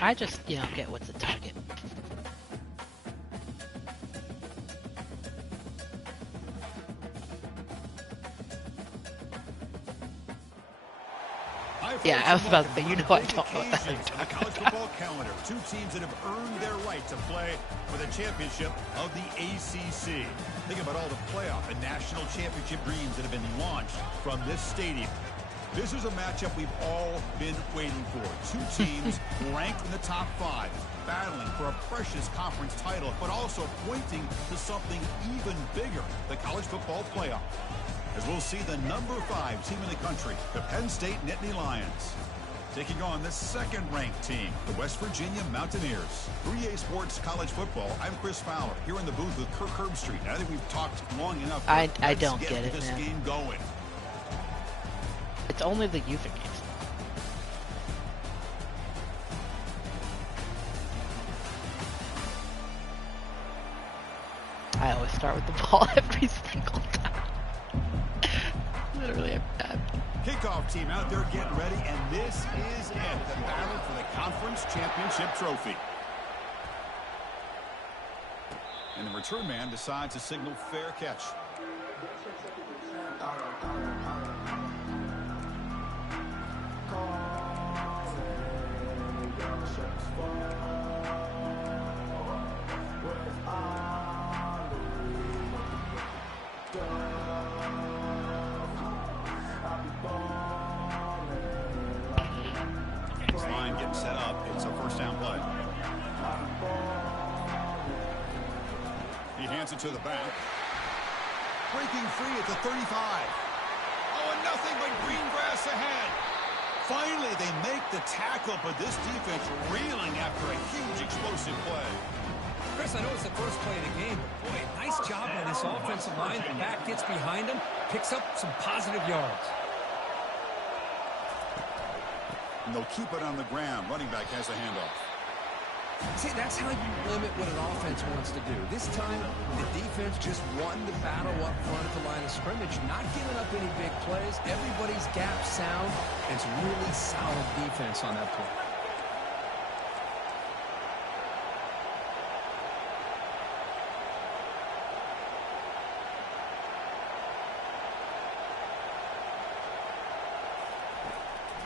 I just, get what's the target. Yeah, I was about to say, I don't know what the college football calendar. Two teams that have earned their right to play for the championship of the ACC. Think about all the playoff and national championship dreams that have been launched from this stadium. This is a matchup we've all been waiting for. Two teams ranked in the top 5, battling for a precious conference title, but also pointing to something even bigger, the college football playoff. As we'll see the number 5 team in the country, the Penn State Nittany Lions, taking on the second-ranked team, the West Virginia Mountaineers. 3A Sports College Football, I'm Chris Fowler, here in the booth with Kirk Herbstreit. And I think we've talked long enough. I don't get it, this game going. It's only the youth games. I always start with the ball every single time. Literally every time. Kickoff team out there getting ready, and this is it, the battle for the conference championship trophy. And the return man decides to signal fair catch. Line getting set up. It's a first down play. He hands it to the back. Breaking free at the 35. Oh, and nothing but green grass ahead. Finally, they make the tackle, but this defense reeling after a huge explosive play. Chris, I know it's the first play of the game, but boy, nice job on this offensive line. The back gets behind him, picks up some positive yards. And they'll keep it on the ground. Running back has a handoff. See, that's how you limit what an offense wants to do. This time, the defense just won the battle up front at the line of scrimmage, not giving up any big plays. Everybody's gap sound. It's really solid defense on that play.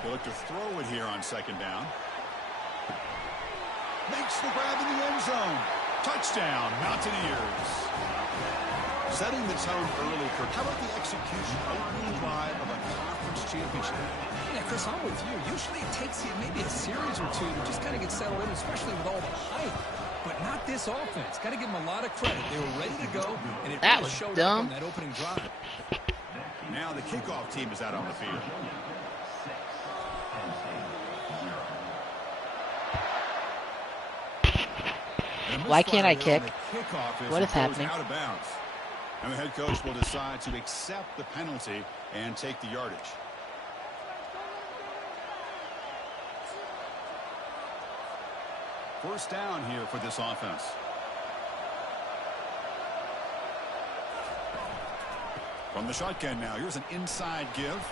They look to throw it here on second down. Makes the grab in the end zone. Touchdown, Mountaineers. Setting the tone early, Kirk. How about the execution, opening drive of a conference championship? Yeah, Chris, I'm with you. Usually it takes you maybe a series or two to just kind of get settled in, especially with all the hype. But not this offense. Got to give them a lot of credit. They were ready to go, and it really showed up on that opening drive. Now the kickoff team is out on the field. Why can't I kick? What is happening? Out of bounds. And the head coach will decide to accept the penalty and take the yardage. First down here for this offense. From the shotgun now, here's an inside give.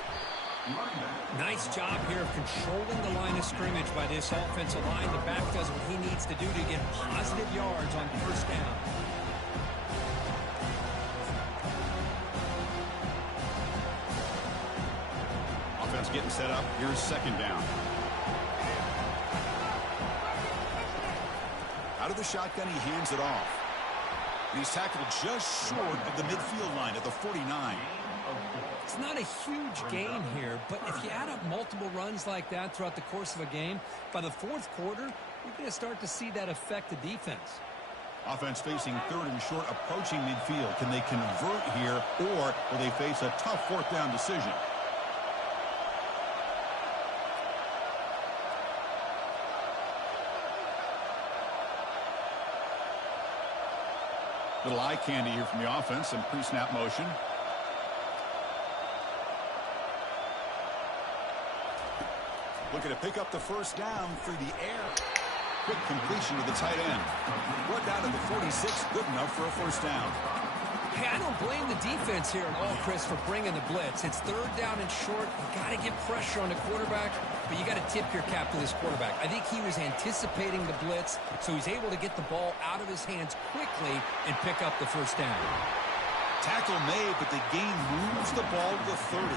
Nice job here of controlling the line of scrimmage by this offensive line. The back does what he needs to do to get positive yards on first down. Offense getting set up. Here's second down. Out of the shotgun, he hands it off. And he's tackled just short of the midfield line at the 49. It's not a huge gain here, but if you add up multiple runs like that throughout the course of a game, by the fourth quarter, you're going to start to see that affect the defense. Offense facing third and short, approaching midfield. Can they convert here, or will they face a tough fourth down decision? Little eye candy here from the offense, some pre-snap motion. Looking to pick up the first down through the air. Quick completion to the tight end. Brought down to the 46, good enough for a first down. Hey, I don't blame the defense here at all, Chris, for bringing the blitz. It's third down and short. You got to get pressure on the quarterback, but you got to tip your cap to this quarterback. I think he was anticipating the blitz, so he's able to get the ball out of his hands quickly and pick up the first down. Tackle made, but the gain moves the ball to the 30.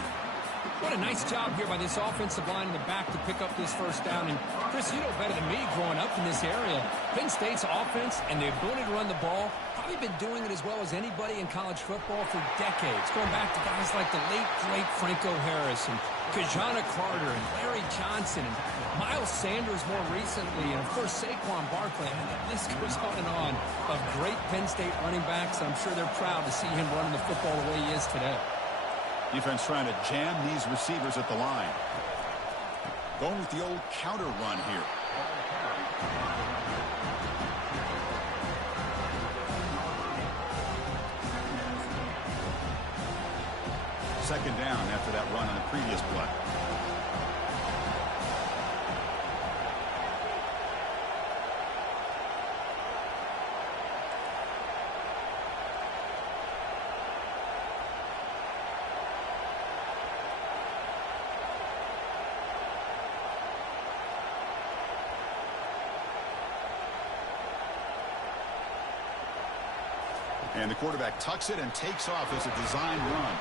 What a nice job here by this offensive line in the back to pick up this first down. And, Chris, you know better than me growing up in this area. Penn State's offense and the ability to run the ball, probably been doing it as well as anybody in college football for decades, going back to guys like the late, great Franco Harris and Kajana Carter and Larry Johnson and Miles Sanders more recently, and, of course, Saquon Barkley. I mean, the list goes on of great Penn State running backs. I'm sure they're proud to see him running the football the way he is today. Defense trying to jam these receivers at the line. Going with the old counter run here. Second down after that run on the previous play. And the quarterback tucks it and takes off as a design run.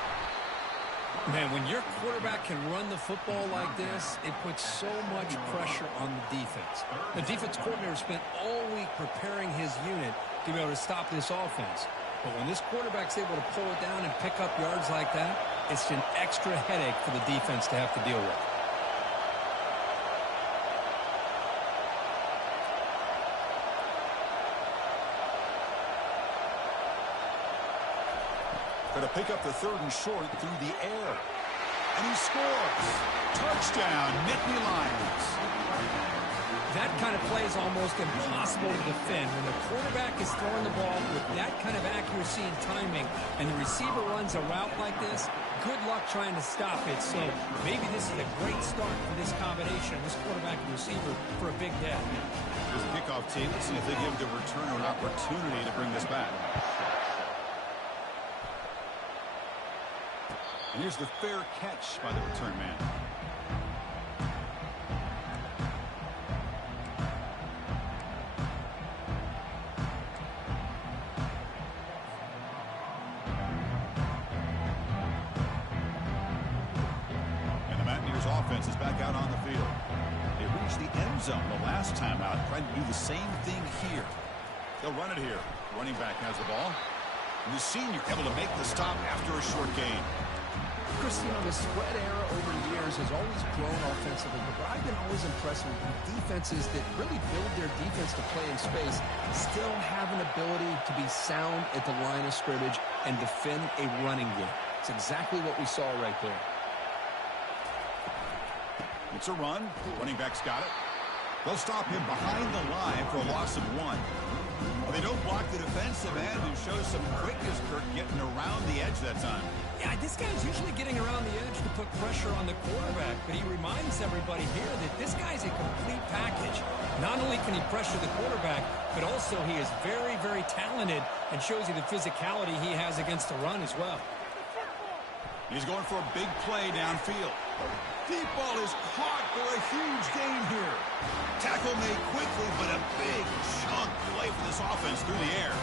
Man, when your quarterback can run the football like this, it puts so much pressure on the defense. The defense coordinator spent all week preparing his unit to be able to stop this offense. But when this quarterback's able to pull it down and pick up yards like that, it's an extra headache for the defense to have to deal with. To pick up the third and short through the air. And he scores. Touchdown, Nittany Lions. That kind of play is almost impossible to defend. When the quarterback is throwing the ball with that kind of accuracy and timing, and the receiver runs a route like this, good luck trying to stop it. So maybe this is a great start for this combination, this quarterback and receiver, for a big day. Here's the kickoff team. Let's see if they give the returner an opportunity to bring this back. And here's the fair catch by the return man. And the Mountaineers offense is back out on the field. They reached the end zone the last time out, trying to do the same thing here. They'll run it here. Running back has the ball. And the senior able to make the stop after a short gain. Chris, you know, the spread era over the years has always grown offensively, but I've been always impressed with defenses that really build their defense to play in space, still have an ability to be sound at the line of scrimmage and defend a running game. It's exactly what we saw right there. It's a run. Running back's got it. They'll stop him behind the line for a loss of 1. Well, they don't block the defensive end, who shows some quickness, Kirk, getting around the edge that time. Yeah, this guy's usually getting around the edge to put pressure on the quarterback, but he reminds everybody here that this guy's a complete package. Not only can he pressure the quarterback, but also he is very, very talented and shows you the physicality he has against the run as well. He's going for a big play downfield. Deep ball is caught for a huge gain here. Tackle made quickly, but a big chunk play for this offense through the air.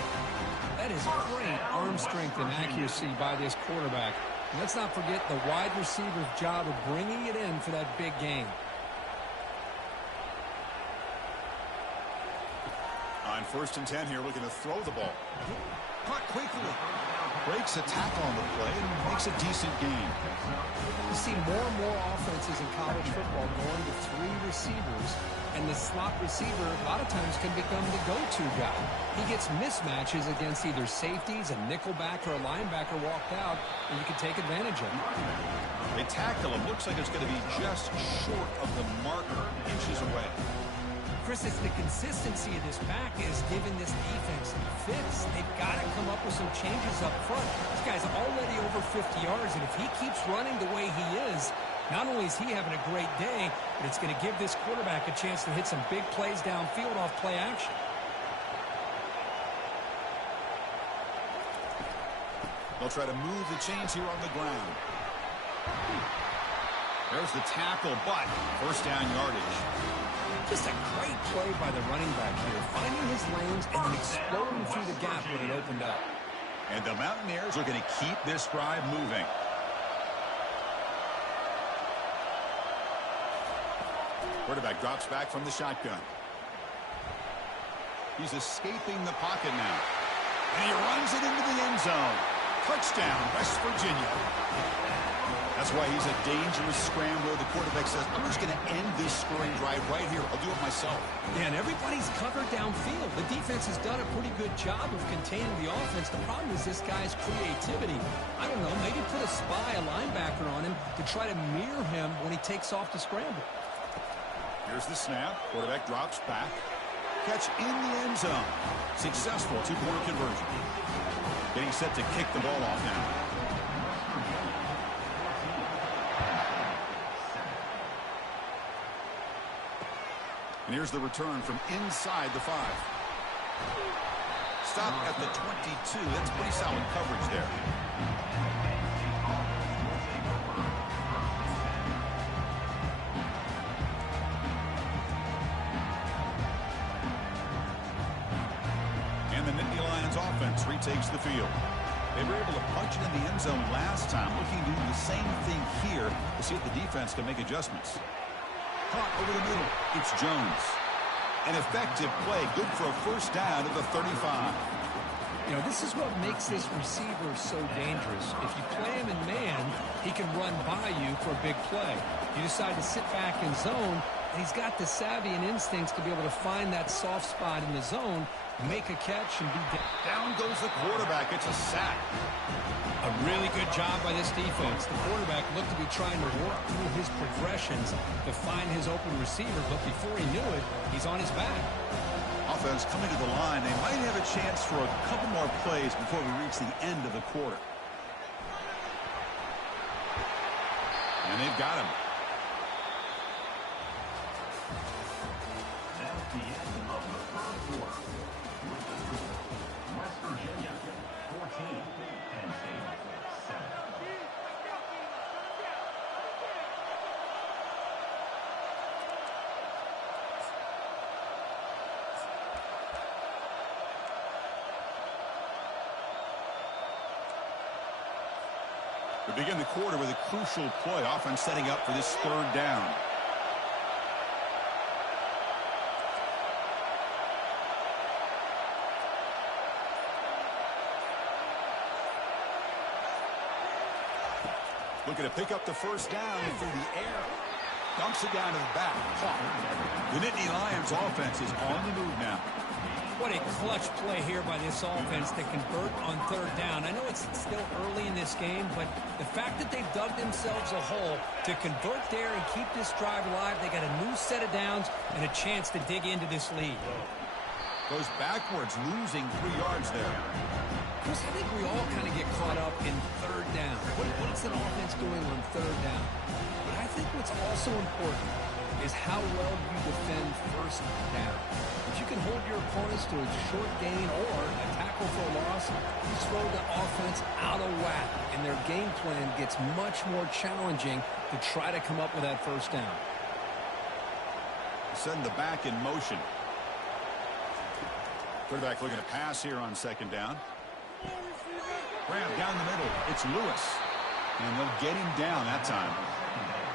That is great arm strength and accuracy by this quarterback. And let's not forget the wide receiver's job of bringing it in for that big gain. On 1st and 10 here, looking to throw the ball. Caught quickly. Breaks a tackle on the play and makes a decent gain. You see more and more offenses in college football going to 3 receivers, and the slot receiver a lot of times can become the go-to guy. He gets mismatches against either safeties, a nickelback, or a linebacker walked out, and you can take advantage of it. They tackle him. Looks like it's going to be just short of the marker, inches away. Chris, it's the consistency of this back is giving this defense fits. They've got to come up with some changes up front. This guy's already over 50 yards, and if he keeps running the way he is, not only is he having a great day, but it's going to give this quarterback a chance to hit some big plays downfield off play action. They'll try to move the chains here on the ground. There's the tackle, but first down yardage. Just a great play by the running back here, finding his lanes and then exploding through the gap when it opened up. And the Mountaineers are going to keep this drive moving. Quarterback drops back from the shotgun. He's escaping the pocket now. And he runs it into the end zone. Touchdown, West Virginia. That's why he's a dangerous scrambler. The quarterback says, I'm just going to end this scoring drive right here. I'll do it myself. Yeah, and everybody's covered downfield. The defense has done a pretty good job of containing the offense. The problem is this guy's creativity. I don't know, maybe put a spy, a linebacker on him to try to mirror him when he takes off to scramble. Here's the snap. Quarterback drops back. Catch in the end zone. Successful two-point conversion. Getting set to kick the ball off now. And here's the return from inside the 5. Stop at the 22. That's pretty solid coverage there. And the Nittany Lions offense retakes the field. They were able to punch it in the end zone last time, looking to do the same thing here to see if the defense can make adjustments. Caught over the middle. It's Jones. An effective play. Good for a first down at the 35. You know, this is what makes this receiver so dangerous. If you play him in man, he can run by you for a big play. You decide to sit back in zone, and he's got the savvy and instincts to be able to find that soft spot in the zone, make a catch, and be down. Down goes the quarterback. It's a sack. A really good job by this defense. The quarterback looked to be trying to work through his progressions to find his open receiver, but before he knew it, he's on his back. Offense coming to the line. They might have a chance for a couple more plays before we reach the end of the quarter. And they've got him. At the end of the third quarter, West Virginia 14 and 7. We begin the quarter with a crucial play. Offense setting up for this third down. Looking to pick up the first down through the air. Dumps it down to the back. The Nittany Lions offense is on the move now. What a clutch play here by this offense to convert on third down. I know it's still early in this game, but the fact that they've dug themselves a hole to convert there and keep this drive alive, they got a new set of downs and a chance to dig into this lead. Goes backwards, losing 3 yards there. Chris, I think we all kind of get caught up in third down. What's an offense doing on third down? But I think what's also important is how well you defend first down. If you can hold your opponents to a short gain or a tackle for a loss, you throw the offense out of whack, and their game plan gets much more challenging to try to come up with that first down. Send the back in motion. Quarterback looking to pass here on second down. Grab down the middle. It's Lewis. And they'll get him down that time.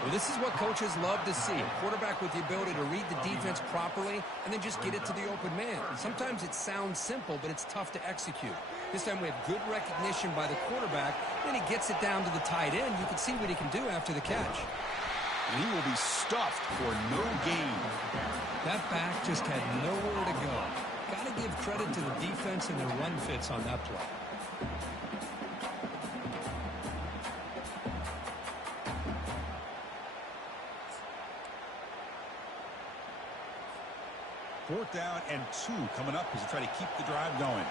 Well, this is what coaches love to see. A quarterback with the ability to read the defense properly and then just get it to the open man. And sometimes it sounds simple, but it's tough to execute. This time we have good recognition by the quarterback. Then he gets it down to the tight end. You can see what he can do after the catch. And he will be stuffed for no gain. That back just had nowhere to go. Got to give credit to the defense and their run fits on that play. Fourth down and 2 coming up as they try to keep the drive going.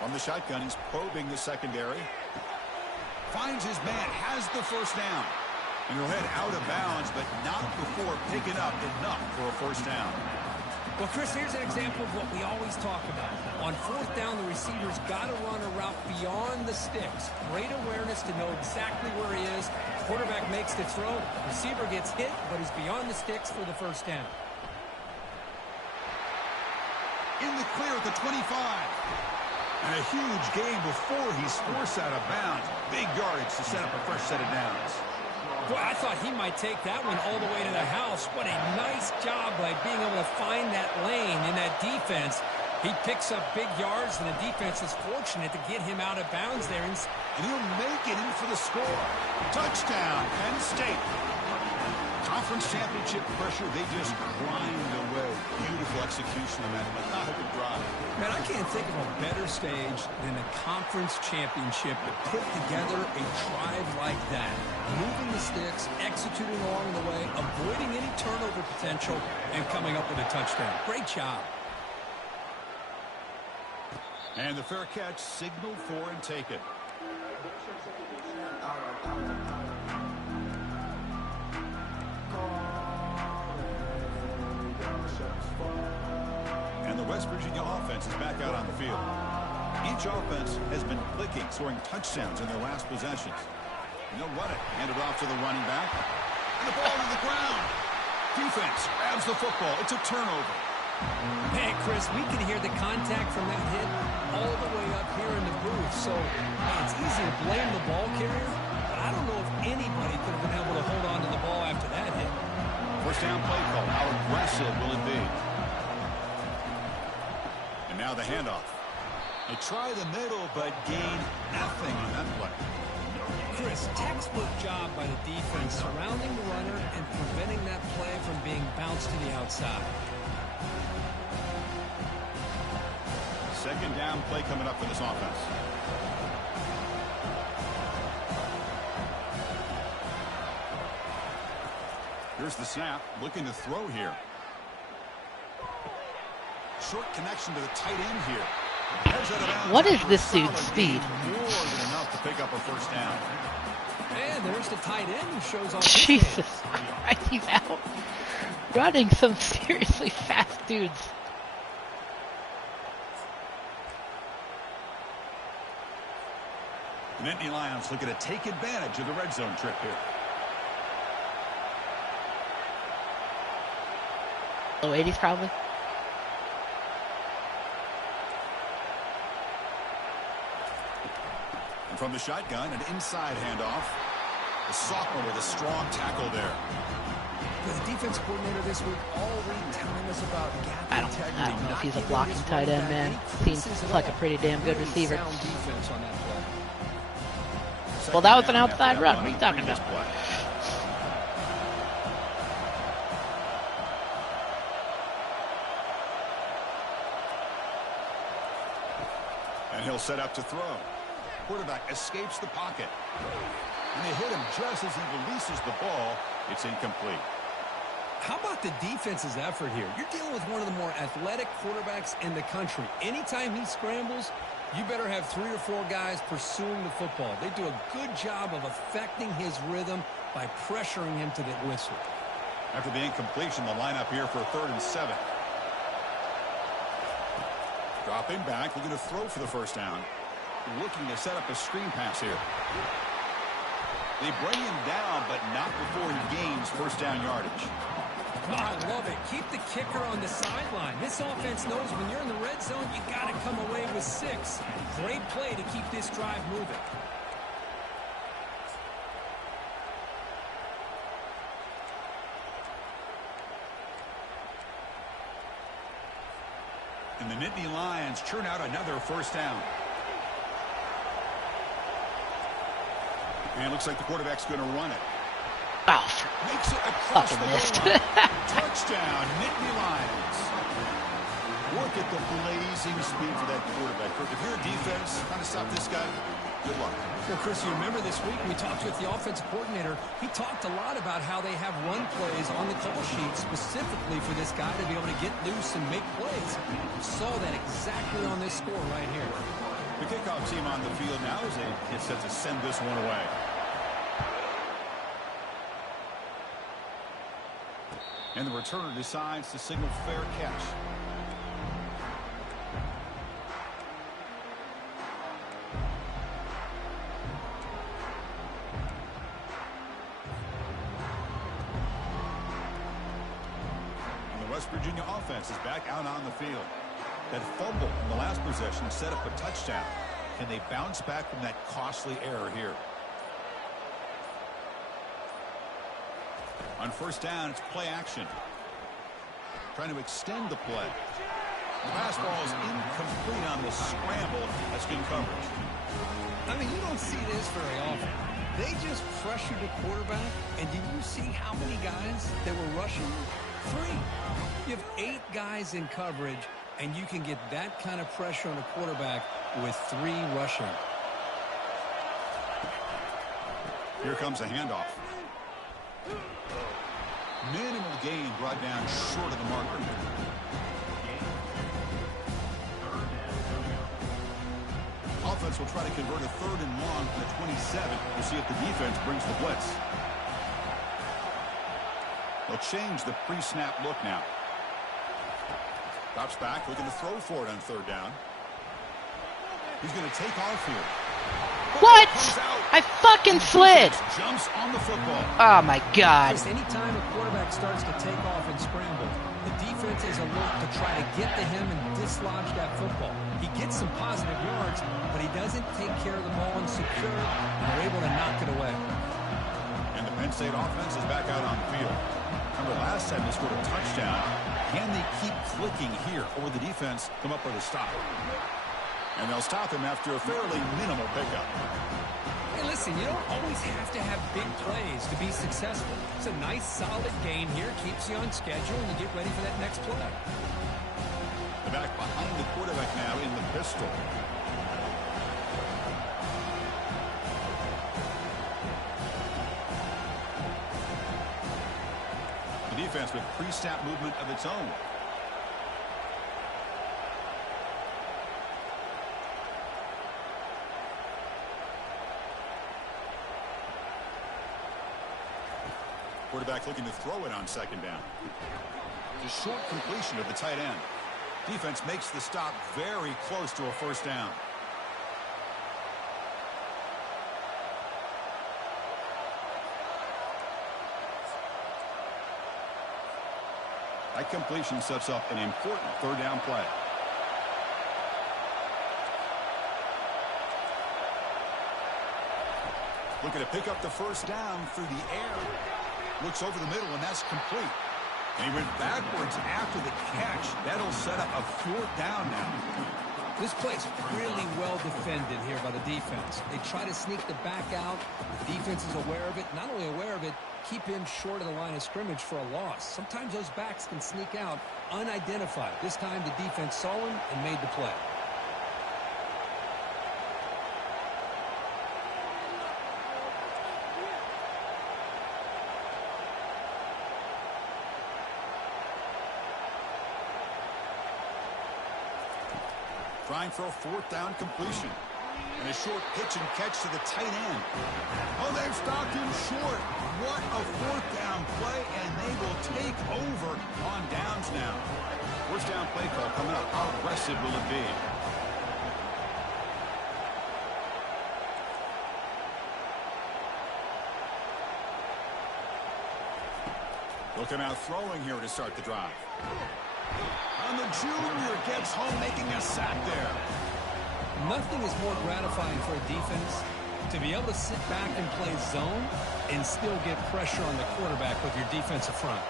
From the shotgun, he's probing the secondary. Finds his man, has the first down. And he'll head out of bounds, but not before picking up enough for a first down. Well, Chris, here's an example of what we always talk about. On fourth down, the receiver's got to run a route beyond the sticks. Great awareness to know exactly where he is. Quarterback makes the throw. Receiver gets hit, but he's beyond the sticks for the first down. In the clear at the 25. And a huge gain before he's forced out of bounds. Big yardage to set up a fresh set of downs. Boy, I thought he might take that one all the way to the house. What a nice job by being able to find that lane in that defense. He picks up big yards, and the defense is fortunate to get him out of bounds there. And he'll make it in for the score. Touchdown, Penn State. Conference championship pressure, they just grind away. Beautiful execution on that methodical drive. Man, I can't think of a better stage than a conference championship to put together a drive like that. Moving the sticks, executing along the way, avoiding any turnover potential, and coming up with a touchdown. Great job. And the fair catch signaled for and taken. And the West Virginia offense is back out on the field. Each offense has been clicking, scoring touchdowns in their last possessions. And they'll run it. Hand it off to the running back. And the ball to the ground. Defense grabs the football. It's a turnover. Hey, Chris, we can hear the contact from that hit all the way up here in the booth. So, hey, it's easy to blame the ball carrier, but I don't know if anybody could have been able to hold on to the ball after that hit. First down play call. How aggressive will it be? And now the handoff. They try the middle, but gain nothing on that play. Chris, textbook job by the defense surrounding the runner and preventing that play from being bounced to the outside. Second down play coming up for this offense. Here's the snap, looking to throw here. Short connection to the tight end here. What is this dude's speed? More than enough to pick up a first down. And there's the tight end who shows off. Jesus Christ, he's out running some seriously fast dudes. The Nittany Lions looking to take advantage of the red zone trip here. Low 80s probably. And from the shotgun, an inside handoff. The sophomore with a strong tackle there. The defense coordinator this week already telling us about gap integrity. I don't know if he's a blocking tight end, man. Seems like a pretty damn good receiver. Defense on that play. Well, that was an outside run. What are you talking about? And he'll set up to throw. Quarterback escapes the pocket. And they hit him just as he releases the ball. It's incomplete. How about the defense's effort here? You're dealing with one of the more athletic quarterbacks in the country. Anytime he scrambles, you better have 3 or 4 guys pursuing the football. They do a good job of affecting his rhythm by pressuring him to the whistle. After the incompletion, the lineup here for 3rd and 7. Dropping back, looking to throw for the first down. Looking to set up a screen pass here. They bring him down, but not before he gains first down yardage. Oh, I love it. Keep the kicker on the sideline. This offense knows when you're in the red zone, you got to come away with 6. Great play to keep this drive moving. And the Nittany Lions churn out another first down. And it looks like the quarterback's going to run it. Oh, Makes it across the missed. goal line. Touchdown, Nittany Lions. Look at the blazing speed for that quarterback. If you're a defense trying to stop this guy, good luck. Well, Chris, you remember this week we talked with the offensive coordinator. He talked a lot about how they have run plays on the call sheet specifically for this guy to be able to get loose and make plays. We saw that exactly on this score right here. The kickoff team on the field now as they get set to send this one away. And the returner decides to signal fair catch. And the West Virginia offense is back out on the field. That fumble in the last possession set up a touchdown. Can they bounce back from that costly error here? On first down, it's play action. Trying to extend the play. The pass ball is incomplete on the scramble. That's good coverage. I mean, you don't see this very often. They just pressured the quarterback, and did you see how many guys that were rushing? 3. You have 8 guys in coverage, and you can get that kind of pressure on the quarterback with 3 rushing. Here comes a handoff. Minimal gain brought down short of the marker. Offense will try to convert a 3rd and long from the 27 to see if the defense brings the blitz. They'll change the pre-snap look now. Drops back, looking to throw for it on 3rd down. He's going to take off here. What? I fucking slid. Jumps on the football. Oh my God. Anytime a quarterback starts to take off and scramble, the defense is alert to try to get to him and dislodge that football. He gets some positive yards, but he doesn't take care of the ball and secure it, and they're able to knock it away. And the Penn State offense is back out on the field. Remember last time they scored a touchdown. Can they keep clicking here, or will the defense come up with a stop? And they'll stop him after a fairly minimal pickup. Hey, listen, you don't always have to have big plays to be successful. It's a nice, solid gain here. Keeps you on schedule, and you get ready for that next play. The back behind the quarterback now in the pistol. The defense with pre-snap movement of its own. Quarterback looking to throw it on 2nd down. It's a short completion of the tight end. Defense makes the stop very close to a 1st down. That completion sets up an important 3rd down play. Looking to pick up the 1st down through the air. Looks over the middle, and that's complete. And he went backwards after the catch. That'll set up a 4th down now. This play's really well defended here by the defense. They try to sneak the back out. The defense is aware of it. Not only aware of it, keep him short of the line of scrimmage for a loss. Sometimes those backs can sneak out unidentified. This time the defense saw him and made the play. Trying for a 4th down completion. And a short pitch and catch to the tight end. Oh, they've stopped him short. What a 4th down play, and they will take over on downs now. 1st down play call coming up. How aggressive will it be? They'll come out throwing here to start the drive. And the junior gets home, making a sack there. Nothing is more gratifying for a defense to be able to sit back and play zone and still get pressure on the quarterback with your defensive front.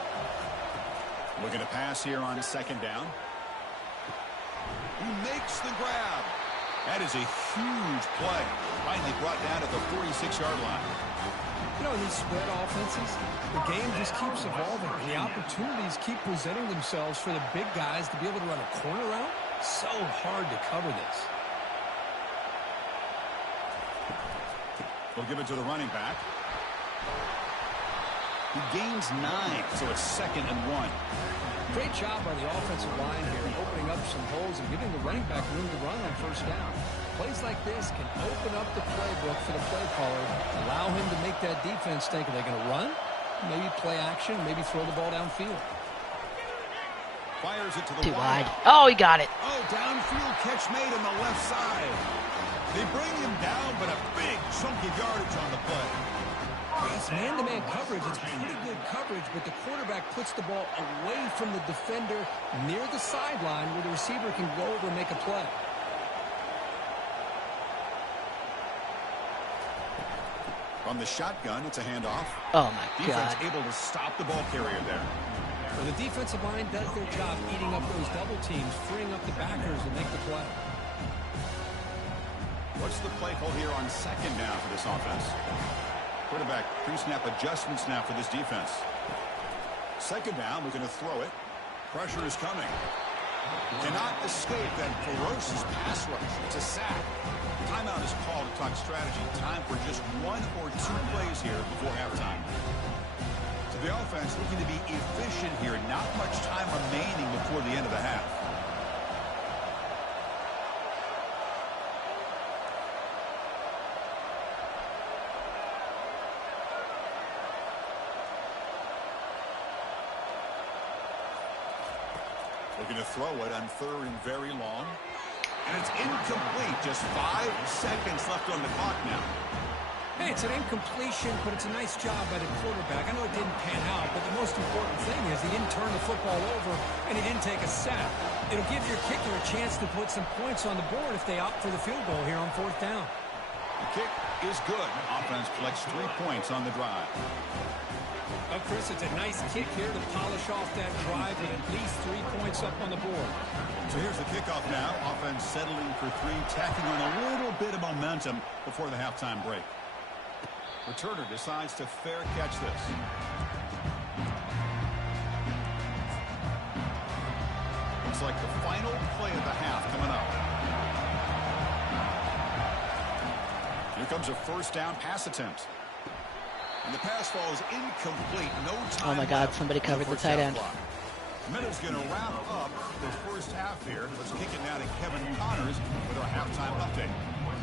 Looking to pass here on 2nd down. He makes the grab. That is a huge play. Finally brought down at the 46-yard line. You know, in these spread offenses, the game just keeps evolving. The opportunities keep presenting themselves for the big guys to be able to run a corner route. So hard to cover this. We'll give it to the running back. He gains 9, so it's 2nd and 1. Great job by the offensive line here, opening up some holes and giving the running back room to run on 1st down. Plays like this can open up the playbook for the play caller, allow him to make that defense think, are they going to run? Maybe play action, maybe throw the ball downfield. Fires it to the Too wide. wide. Oh, he got it. Oh, downfield catch made on the left side. They bring him down, but a big chunk of yardage on the play. It's man-to-man coverage. It's pretty good coverage, but the quarterback puts the ball away from the defender near the sideline where the receiver can go over and make a play. From the shotgun, it's a handoff. Oh, my Defense God. able to stop the ball carrier there. Well, the defensive line does their job eating up those double teams, freeing up the backers to make the play. What's the play call here on second down for this offense? Quarterback pre-snap adjustments now for this defense. Second down, looking to throw it. Pressure is coming. Cannot escape that ferocious pass rush. It's a sack. Timeout is called to talk strategy. Time for just 1 or 2 plays here before halftime. So the offense looking to be efficient here. Not much time remaining before the end of the half. Looking to throw it on 3rd and very long. And it's incomplete. Just 5 seconds left on the clock now. Hey, it's an incompletion, but it's a nice job by the quarterback. I know it didn't pan out, but the most important thing is he didn't turn the football over and he didn't take a sack. It'll give your kicker a chance to put some points on the board if they opt for the field goal here on 4th down. The kick is good. Offense collects 3 points on the drive. Oh, Chris, it's a nice kick here to polish off that drive with at least 3 points up on the board. So here's the kickoff now. Offense settling for 3, tacking on a little bit of momentum before the halftime break. Returner decides to fair catch this. Looks like the final play of the half coming up. Here comes a 1st down pass attempt. And the pass falls incomplete. No time. Oh, my God. left Somebody on covered the first tight half end. clock. Minute's going to wrap up the first half here. Let's kick it now to Kevin Connors with our halftime update.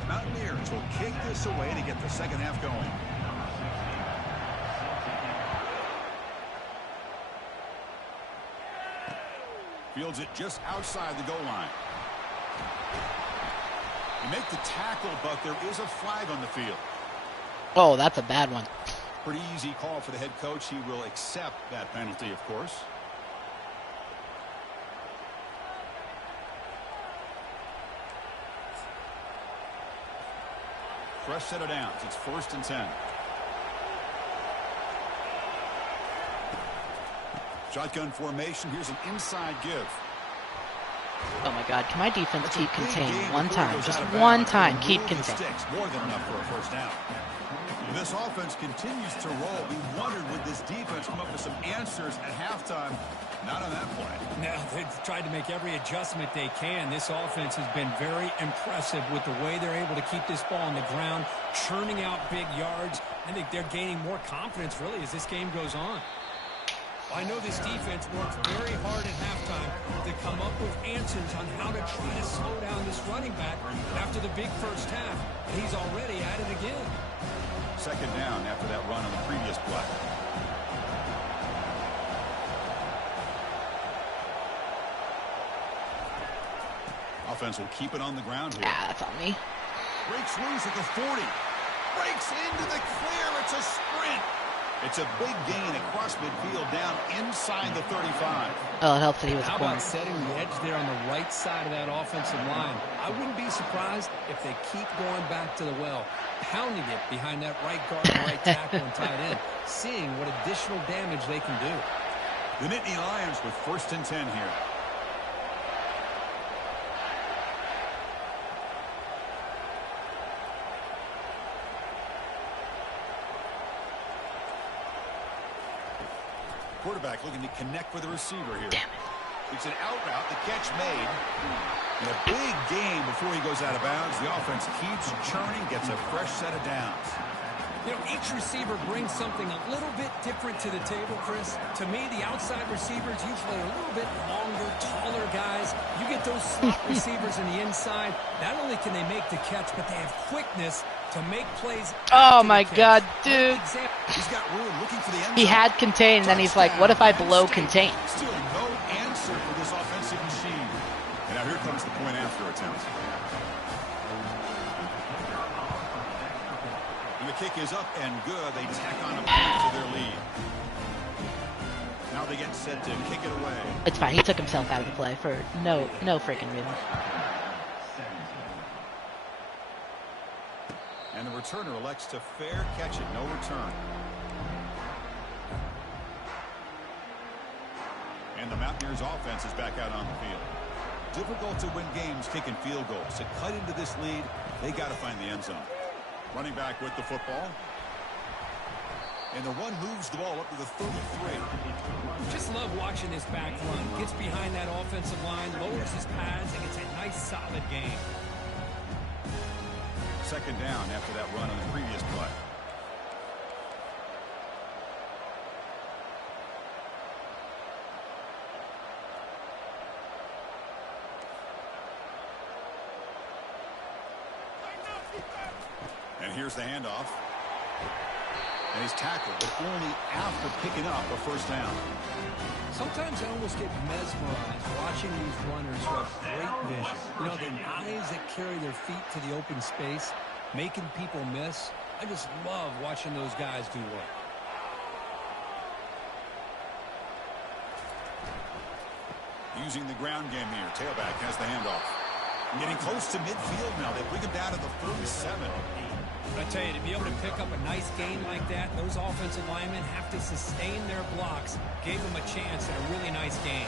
Mountaineers will kick this away to get the second half going. Fields it just outside the goal line. You make the tackle, but there is a flag on the field. Oh, that's a bad one. Pretty easy call for the head coach. He will accept that penalty, of course. Fresh set of downs. It's 1st and 10. Shotgun formation. Here's an inside give. Oh, my God. Can my defense keep contained one time? Just one time. Keep contained. More than enough for a 1st down. This offense continues to roll. We wondered, would this defense come up with some answers at halftime? Not on that play. No, they've tried to make every adjustment they can. This offense has been very impressive with the way they're able to keep this ball on the ground, churning out big yards. I think they're gaining more confidence, really, as this game goes on. I know this defense works very hard at halftime to come up with answers on how to try to slow down this running back after the big first half. He's already at it again. Second down after that run on the previous play. Offense will keep it on the ground here. Ah, that's on me. Breaks loose at the 40. Breaks into the clear. It's a sprint. It's a big gain across midfield down inside the 35. Oh, it helps that he was How cornered. about setting the edge there on the right side of that offensive line? I wouldn't be surprised if they keep going back to the well, pounding it behind that right guard, right tackle, and tight end, seeing what additional damage they can do. The Nittany Lions with 1st and 10 here. Quarterback looking to connect with the receiver here. Damn it. It's an out route. The catch made. And a big gain before he goes out of bounds. The offense keeps churning, gets a fresh set of downs. You know, each receiver brings something a little bit different to the table, Chris. To me, the outside receivers usually a little bit longer, taller guys. You get those slot receivers in the inside. Not only can they make the catch, but they have quickness to make plays. Oh, my God, dude. He's got room looking for the end He zone. had contained, and then he's like, what if I blow contain? Still no answer for this kick is up and good. They tack on a point to their lead. Now they get set to kick it away. It's fine. He took himself out of the play for no freaking reason. And the returner elects to fair catch it. No return. And the Mountaineers offense is back out on the field. Difficult to win games kicking field goals. To cut into this lead, they got to find the end zone. Running back with the football. And the one moves the ball up to the 33. Just love watching this back run. Gets behind that offensive line, lowers his pads, and gets a nice solid gain. Second down after that run on the previous play. And here's the handoff. And he's tackled, but only after picking up a first down. Sometimes I almost get mesmerized watching these runners who have great vision. You know, the eyes that carry their feet to the open space, making people miss. I just love watching those guys do work. Using the ground game here. Tailback has the handoff. Getting close to midfield now. They bring him down to the 37. I tell you, to be able to pick up a nice gain like that, those offensive linemen have to sustain their blocks. Gave them a chance at a really nice gain.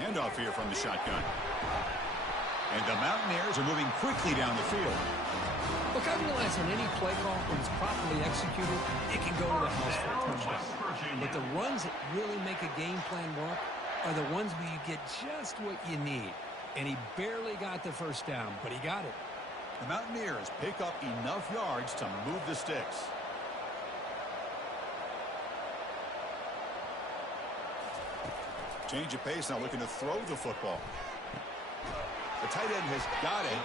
Handoff here from the shotgun. And the Mountaineers are moving quickly down the field. Look, I realize on any play call, when it's properly executed, it can go to the house for a touchdown. But the runs that really make a game plan work are the ones where you get just what you need. And he barely got the first down, but he got it. The Mountaineers pick up enough yards to move the sticks. Change of pace now, looking to throw the football. The tight end has got it.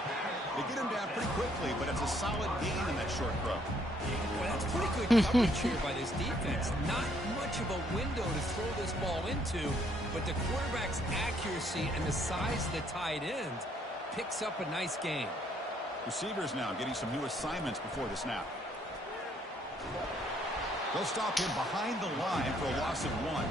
They get him down pretty quickly, but it's a solid gain in that short throw. Well, that's pretty good coverage here by this defense. Not much of a window to throw this ball into, but the quarterback's accuracy and the size of the tight end picks up a nice gain. Receivers now getting some new assignments before the snap. They'll stop him behind the line for a loss of 1.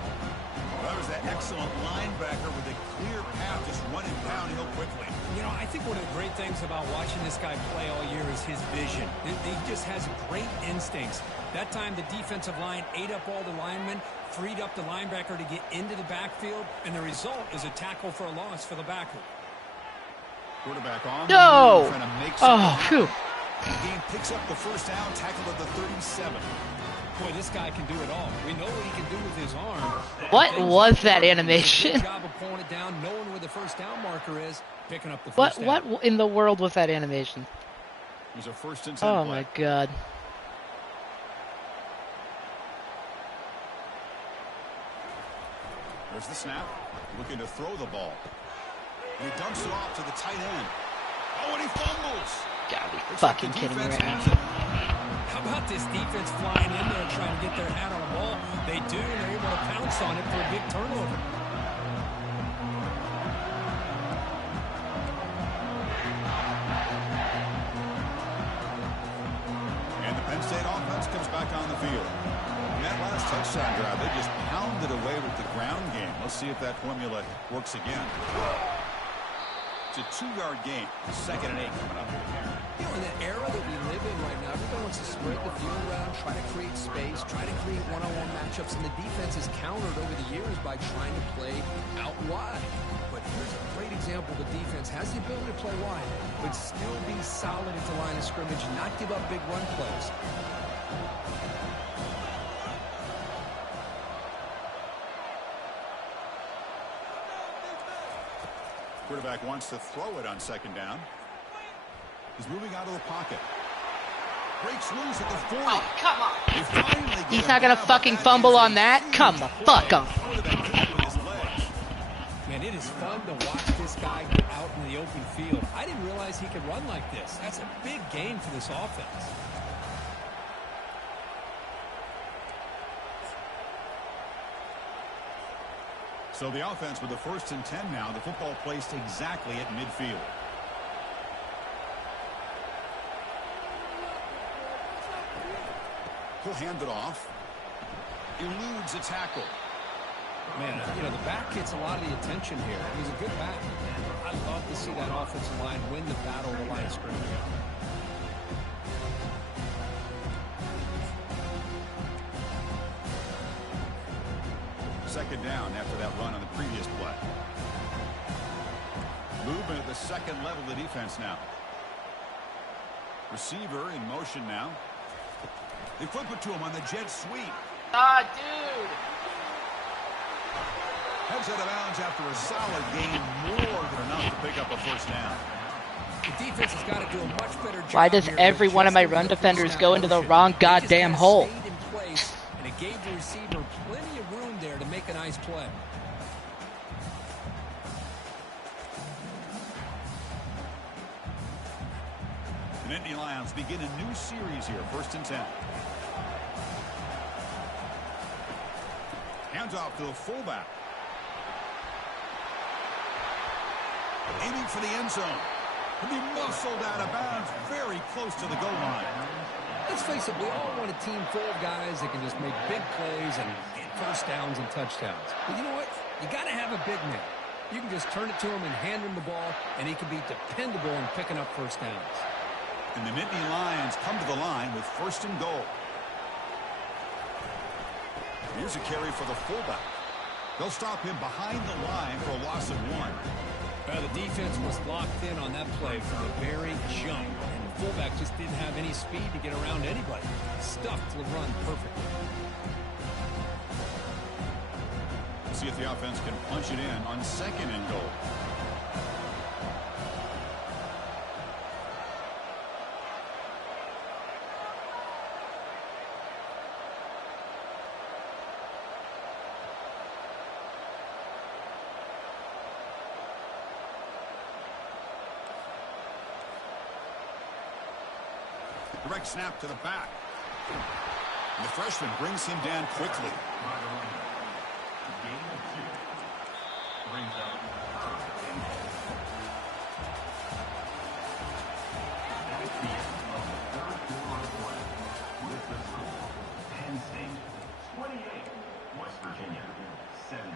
That was that excellent linebacker with a clear path just running downhill quickly. You know, I think one of the great things about watching this guy play all year is his vision. He just has great instincts. That time the defensive line ate up all the linemen, freed up the linebacker to get into the backfield, and the result is a tackle for a loss for the backer. Quarterback on. No! Trying to make Phew. The game picks up the first down, tackled at the 37. Boy, this guy can do it all. We know what he can do with his arm. What was that animation? Good job of pulling it down, knowing where the first down marker is, picking up the first down. What in the world was that animation? It was a first and 10 Oh play. my god. There's the snap. Looking to throw the ball. And he dumps it off to the tight end. Oh, and he fumbles. Gotta be Looks fucking like the kidding me defense right has now. it. How about this defense flying in there trying to get their hat on the ball? They do, and they're able to pounce on it for a big turnover. And the Penn State offense comes back on the field. In that last touchdown drive, they just pounded away with the ground game. Let's see if that formula works again. It's a 2-yard gain. 2nd and 8 coming up. You know, in the era that we live in right now, everybody wants to spread the field around, try to create space, try to create one-on-one matchups, and the defense is countered over the years by trying to play out wide. But here's a great example. The defense has the ability to play wide, but still be solid at the line of scrimmage and not give up big run plays. Quarterback wants to throw it on 2nd down. He's moving out of the pocket. Breaks loose at the 40. Oh, come on. They finally get He's him not gonna down, but fucking that fumble is a on that? huge Come the play. fuck on. Quarterback with his legs. Man, it is fun to watch this guy get out in the open field. I didn't realize he could run like this. That's a big gain for this offense. So the offense with the 1st and 10 now. The football placed exactly at midfield. He'll hand it off. Eludes a tackle. Man, you know, the back gets a lot of the attention here. He's a good back. I'd love to see that offensive line win the battle of the line of scrimmage. Second down after that run on the previous play. Movement at the second level of the defense now. Receiver in motion now. They flip it to him on the jet sweep. Ah, dude. Heads out of bounds after a solid gain, more than enough to pick up a first down. The defense has got to do a much better job. Why does here every with one of my adjusting run the defenders first go down into the motion. wrong They just goddamn kinda hole? stayed in place, and it gave the receiver plenty of room there to make a nice play. The Nittany Lions begin a new series here, 1st and 10. Hands off to the fullback. Aiming for the end zone. He'll be muscled out of bounds, very close to the goal line. Let's face it, we all want a team full of guys that can just make big plays and get first downs and touchdowns. But you know what? You got to have a big man. You can just turn it to him and hand him the ball, and he can be dependable in picking up first downs. And the Nittany Lions come to the line with 1st and goal. Here's a carry for the fullback. They'll stop him behind the line for a loss of 1. The defense was locked in on that play from the very jump, and the fullback just didn't have any speed to get around anybody. Stuffed the run perfectly. See if the offense can punch it in on 2nd and goal. Direct snap to the back. And the freshman brings him down quickly. Penn State 28, West Virginia 17.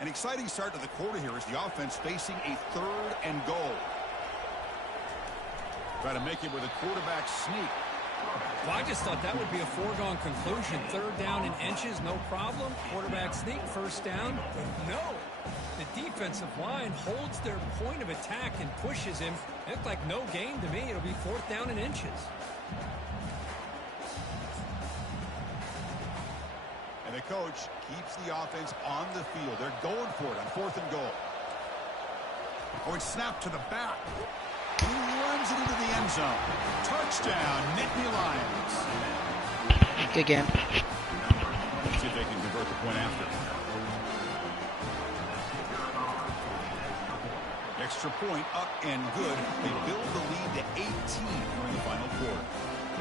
An exciting start to the quarter here as the offense facing a 3rd and goal. Try to make it with a quarterback sneak. Well, I just thought that would be a foregone conclusion. 3rd down in inches, no problem. Quarterback sneak, first down. But no. The defensive line holds their point of attack and pushes him. It looked like no gain to me. It'll be 4th down in inches. And the coach keeps the offense on the field. They're going for it on 4th and goal. Oh, it's snapped to the back. He runs it into the end zone. Touchdown, Nittany Lions. Good game. Let's see if they can convert the point after. Extra point up and good. They build the lead to 18 in the final quarter.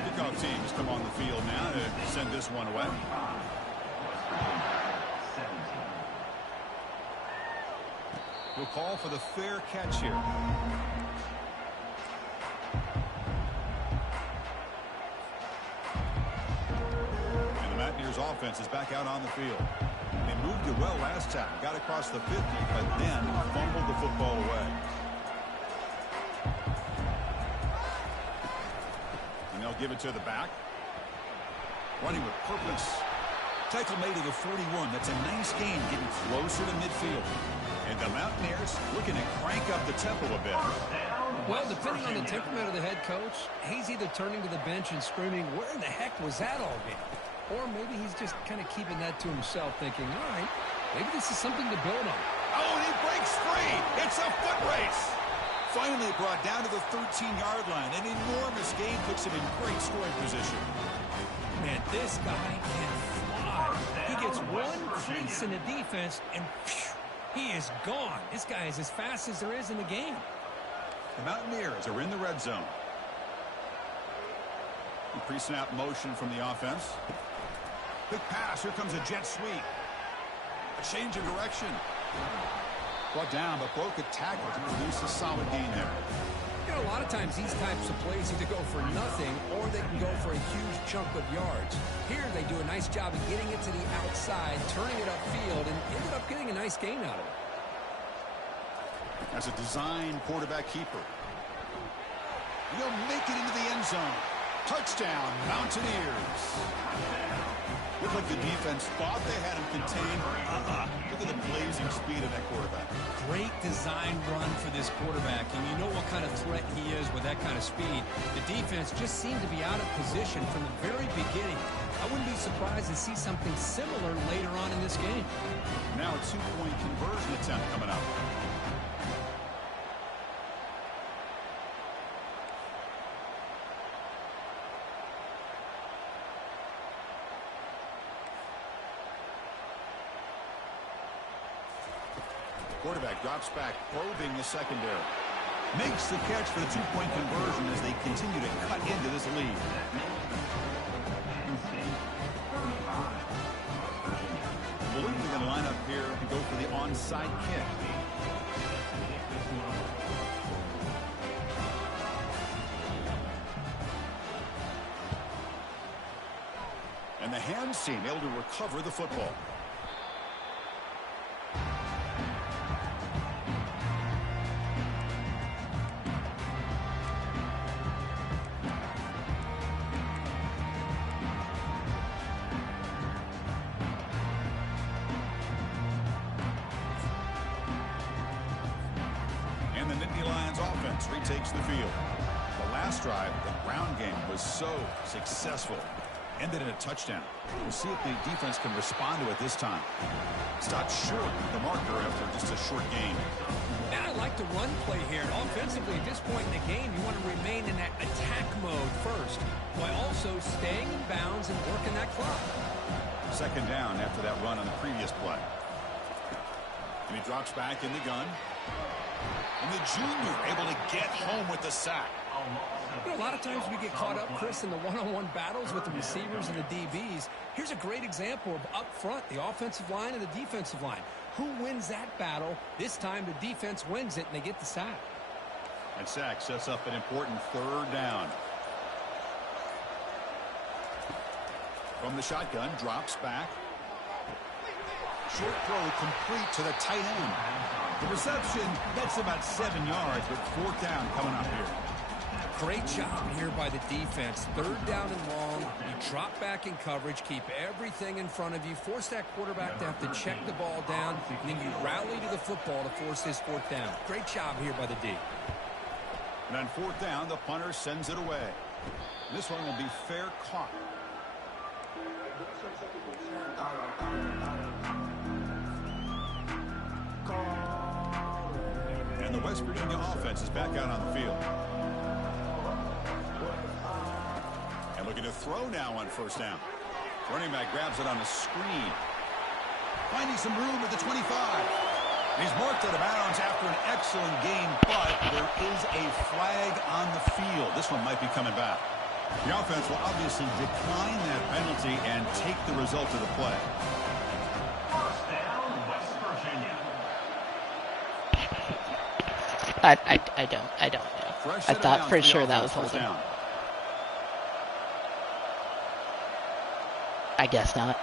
Kickoff teams come on the field now to send this one away. We'll call for the fair catch here. And the Mountaineers offense is back out on the field. They moved it well last time. Got across the 50, but then fumbled the football away. And they'll give it to the back. Running with purpose. Tackle made at the 41. That's a nice gain, getting closer to midfield. And the Mountaineers looking to crank up the tempo a bit. Well, depending on the temperament of the head coach, he's either turning to the bench and screaming, where in the heck was that all game? Or maybe he's just kind of keeping that to himself, thinking, all right, maybe this is something to build on. Oh, and he breaks free. It's a foot race. Finally brought down to the 13-yard line. An enormous gain puts him in great scoring position. Man, this guy can fly. He gets one crease in the defense, and phew, he is gone. This guy is as fast as there is in the game. The Mountaineers are in the red zone. Pre-snap motion from the offense. Quick pass. Here comes a jet sweep. A change of direction. Brought down, but broke a tackle to produce a solid gain there. You know, a lot of times these types of plays either go for nothing or they can go for a huge chunk of yards. Here they do a nice job of getting it to the outside, turning it upfield, and ended up getting a nice gain out of it. As a design quarterback keeper. He'll make it into the end zone. Touchdown, Mountaineers. Looked like the defense thought they had him contained. Look at the blazing speed of that quarterback. Great design run for this quarterback, and you know what kind of threat he is with that kind of speed. The defense just seemed to be out of position from the very beginning. I wouldn't be surprised to see something similar later on in this game. Now a two-point conversion attempt coming up. Quarterback drops back, probing the secondary. Makes the catch for the two-point conversion as they continue to cut into this lead. I believe they're going to line up here and go for the onside kick. And the hands team able to recover the football. Retakes the field. The last drive, the ground game was so successful. Ended in a touchdown. We'll see if the defense can respond to it this time. Stopped short of the marker after just a short gain. And I like the run play here. Offensively, at this point in the game, you want to remain in that attack mode first, while also staying in bounds and working that clock. Second down after that run on the previous play. And he drops back in the gun. And the junior able to get home with the sack. You know, a lot of times we get caught up, Chris, in the one-on-one battles with the receivers and the DBs. Here's a great example of up front, the offensive line and the defensive line. Who wins that battle? This time the defense wins it, and they get the sack. And sack sets up an important third down. From the shotgun, drops back. Short throw complete to the tight end. The reception gets about 7 yards, but fourth down coming up here. Great job here by the defense. Third down and long. You drop back in coverage, keep everything in front of you, force that quarterback to have to check the ball down, and then you rally to the football to force his fourth down. Great job here by the D. And on fourth down, the punter sends it away. This one will be fair caught. And the West Virginia offense is back out on the field. And looking to throw now on first down. Running back grabs it on the screen. Finding some room at the 25. He's marked out of bounds after an excellent game, but there is a flag on the field. This one might be coming back. The offense will obviously decline that penalty and take the result of the play. First down, West Virginia. I don't know. I thought for sure that was holding. Down. I guess not.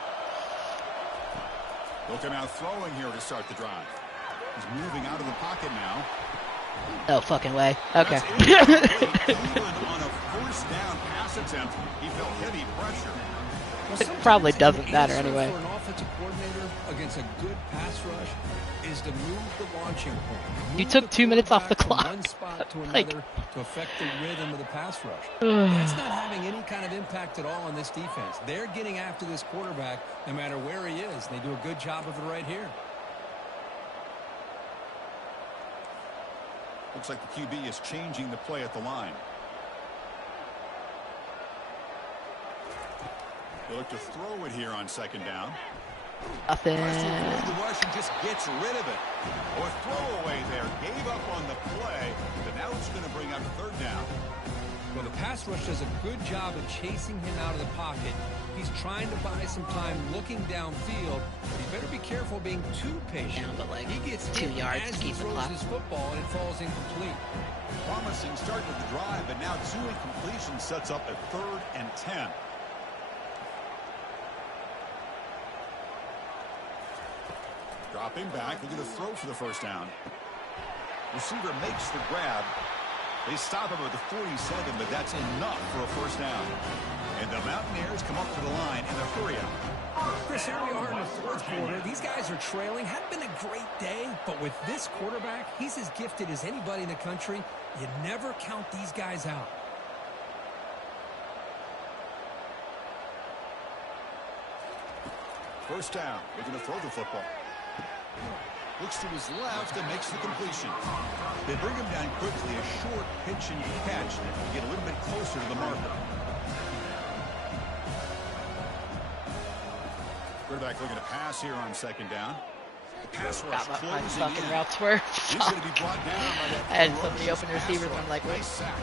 Looking out throwing here to start the drive. He's moving out of the pocket now. No fucking way. Okay. Even on a first down pass attempt, he felt heavy pressure. It probably doesn't matter anyway. For an offensive coordinator against a good pass rush is to move the launching point. You took 2 minutes off the clock. From one spot to another Like, to affect the rhythm of the pass rush. That's not having any kind of impact at all on this defense. They're getting after this quarterback no matter where he is. They do a good job of it right here. Looks like the QB is changing the play at the line. They look to throw it here on second down. Nothing. The rush and just gets rid of it. Or throwaway there. Gave up on the play, but now it's going to bring up third down. Well, the pass rush does a good job of chasing him out of the pocket. He's trying to buy some time looking downfield. You better be careful being too patient. Yeah, but like he gets 2 hit yards as to he keep the throws clock. his football and it falls incomplete. Promising start with the drive, but now 2 incompletions sets up a 3rd and 10. Dropping back, looking to throw for the first down. Receiver makes the grab. They stop him at the 47, but that's enough for a first down. And the Mountaineers come up to the line in a hurry up. Chris, here we are in the 4th quarter. These guys are trailing. Hadn't been a great day, but with this quarterback, he's as gifted as anybody in the country. You never count these guys out. First down, looking to throw the football. Looks to his left and makes the completion. They bring him down quickly, a short pitch and catch to get a little bit closer to the marker. Quarterback looking to pass here on 2nd down. The pass rush Got my closing fucking in. routes were. He's going to be brought down by that I had so many ferocious open receivers, pass I'm like, rush. wait. Nice sack.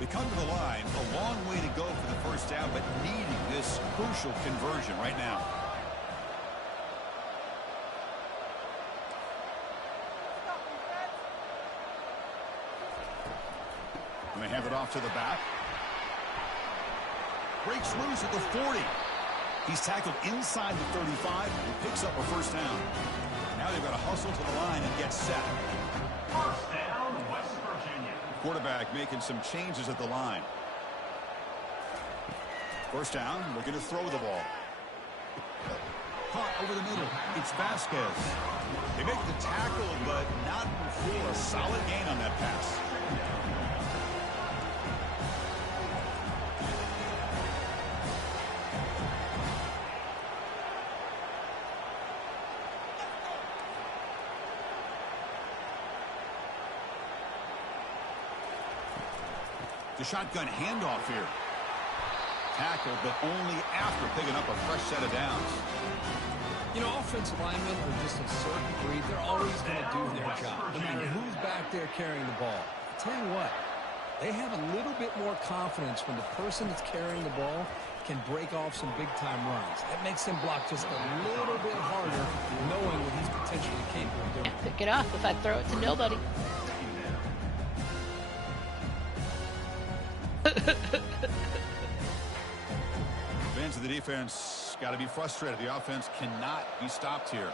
They come to the line, a long way to go for the first down, but needing this crucial conversion right now. And they hand it off to the back. Breaks loose at the 40. He's tackled inside the 35 and picks up a first down. Now they've got to hustle to the line and get set. First down, West Virginia. Quarterback making some changes at the line. First down, looking to throw the ball. Caught over the middle. It's Vasquez. They make the tackle, but not before a solid gain on that pass. The shotgun handoff here. Tackled, but only after picking up a fresh set of downs. You know, offensive linemen are just a certain breed. They're always going to do their job, no matter who's back there carrying the ball. I tell you what, they have a little bit more confidence when the person that's carrying the ball can break off some big-time runs. That makes them block just a little bit harder, knowing what he's potentially capable of doing. Pick it off if I throw it to nobody. Fans of the defense got to be frustrated. The offense cannot be stopped here.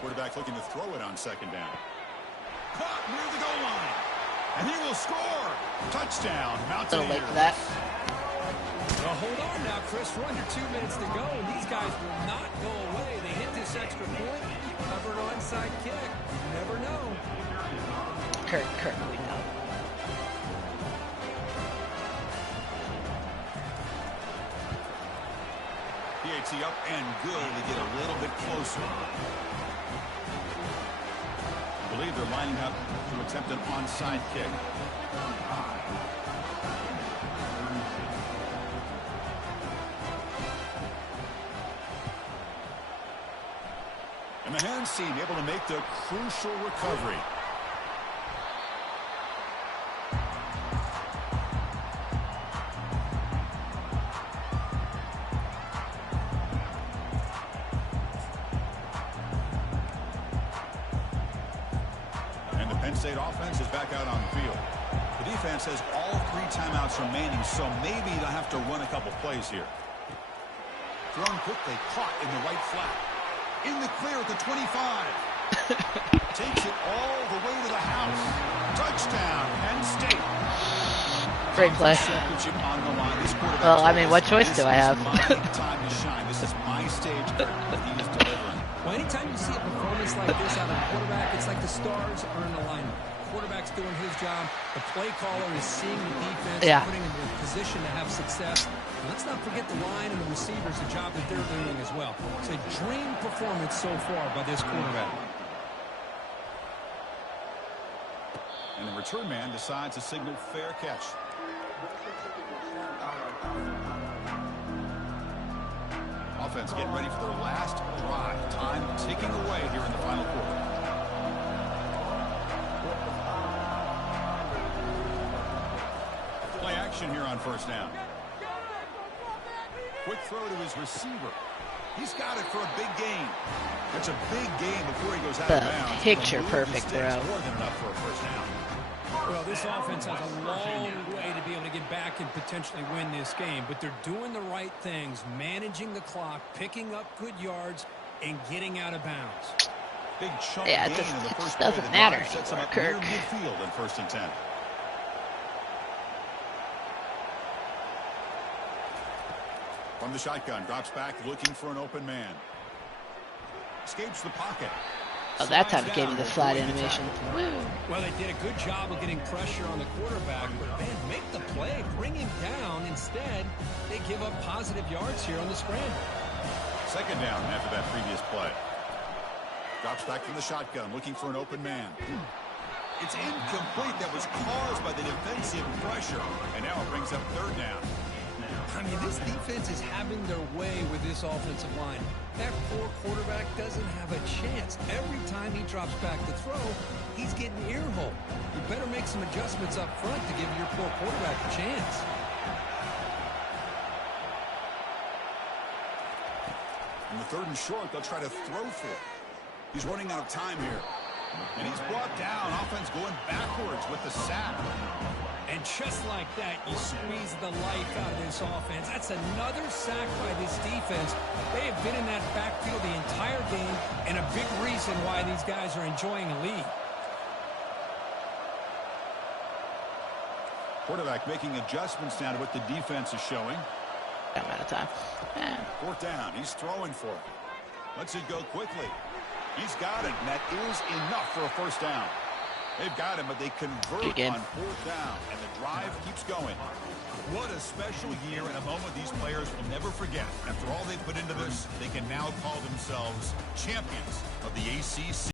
Quarterback looking to throw it on 2nd down. Caught near the goal line. And he will score. Touchdown, Little late Mountaineers. for that. Well, hold on now, Chris. We're under 2 minutes to go, and these guys will not go away. They hit this extra point, covered onside kick. You never know. Kurt, we know. PAT up and good to get a little bit closer. I believe they're lining up to attempt an onside kick. And the hands team able to make the crucial recovery. And the Penn State offense is back out on the field. The defense has all 3 timeouts remaining, so maybe they'll have to run a couple plays here. Thrown quickly, caught in the right flat. In the clear at the 25. Takes it all the way to the house. Touchdown, Penn State. Great play. Championship on the line. This quarterback Well, I mean, what choice do I have? This is my time to shine. This is my stage that he is delivering. Well, anytime you see a performance like this out of a quarterback, it's like the stars are in alignment. Quarterback's doing his job. The play caller is seeing the defense, putting him in a position to have success. And let's not forget the line and the receivers, the job that they're doing as well. It's a dream performance so far by this quarterback. And the return man decides to signal fair catch. offense getting ready for their last drive. Time ticking away here in the final quarter. Play action here on first down. Quick throw to his receiver. He's got it for a big gain. That's a big gain before he goes out of bounds. Picture perfect, bro. More than enough for a first down. Well, this offense has a long way to be able to get back and potentially win this game, but they're doing the right things, managing the clock, picking up good yards, and getting out of bounds. Big chunk Yeah, gain in the it first doesn't play. The matter drive sets him anymore, up near Kirk. midfield in 1st and 10. From the shotgun, drops back, looking for an open man. Escapes the pocket. Oh, that time it gave me the slide animation. Woo. Well, they did a good job of getting pressure on the quarterback, but man, make the play, bring him down. Instead, they give up positive yards here on the scramble. 2nd down after that previous play. Drops back from the shotgun, looking for an open man. It's incomplete. That was caused by the defensive pressure. And now it brings up 3rd down. I mean, this defense is having their way with this offensive line. That poor quarterback doesn't have a chance. Every time he drops back to throw, he's getting ear-hole. You better make some adjustments up front to give your poor quarterback a chance. On the 3rd and short, they'll try to throw for it. He's running out of time here. And he's brought down. Offense going backwards with the sack. And just like that, you squeeze the life out of this offense. That's another sack by this defense. They have been in that backfield the entire game, and a big reason why these guys are enjoying a lead. Quarterback making adjustments now to what the defense is showing. I'm out of time. 4th down. He's throwing for it. Lets it go quickly. He's got it, and that is enough for a 1st down. They've got him, but they convert on 4th down, and the drive keeps going. What a special year and a moment these players will never forget. After all they put into this, they can now call themselves champions of the ACC.